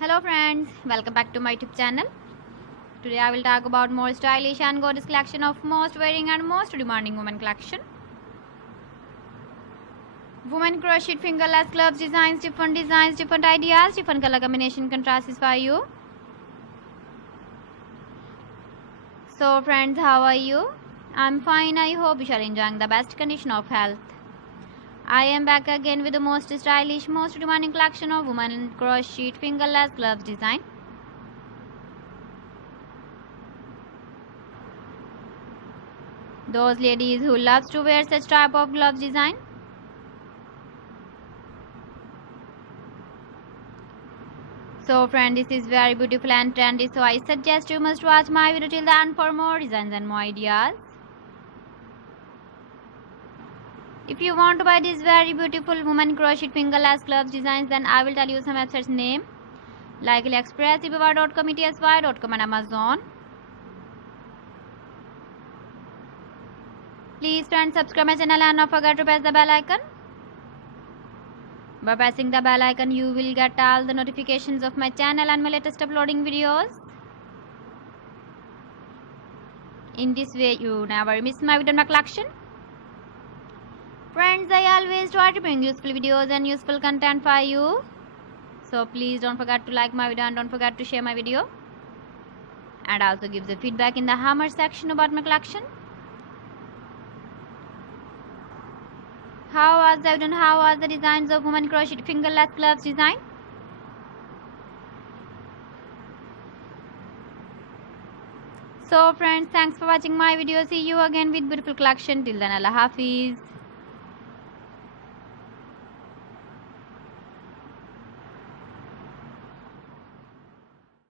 Hello friends, welcome back to my YouTube channel. Today I will talk about more stylish and gorgeous collection of most wearing and most demanding women collection. Women crocheted fingerless gloves designs, different ideas, different color combination contrasts for you. So friends, how are you? I'm fine. I hope you are enjoying the best condition of health. I am back again with the most stylish, most demanding collection of women crocheted fingerless gloves design. Those ladies who loves to wear such type of gloves design. So friend, this is very beautiful and trendy, so I suggest you must watch my video till the end for more designs and more ideas. If you want to buy these very beautiful women crocheted fingerless gloves designs, then I will tell you some websites name like AliExpress, eBay.com, ETSY.com and Amazon. Please friends, subscribe my channel and not forget to press the bell icon. By pressing the bell icon, you will get all the notifications of my channel and my latest uploading videos. In this way, you never miss my video in my collection. Friends, I always try to bring useful videos and useful content for you. So please don't forget to like my video and don't forget to share my video. And also give the feedback in the hammer section about my collection. How was the video and how was the designs of women crocheted fingerless gloves design? So friends, thanks for watching my video. See you again with beautiful collection. Till then, Allah Hafiz.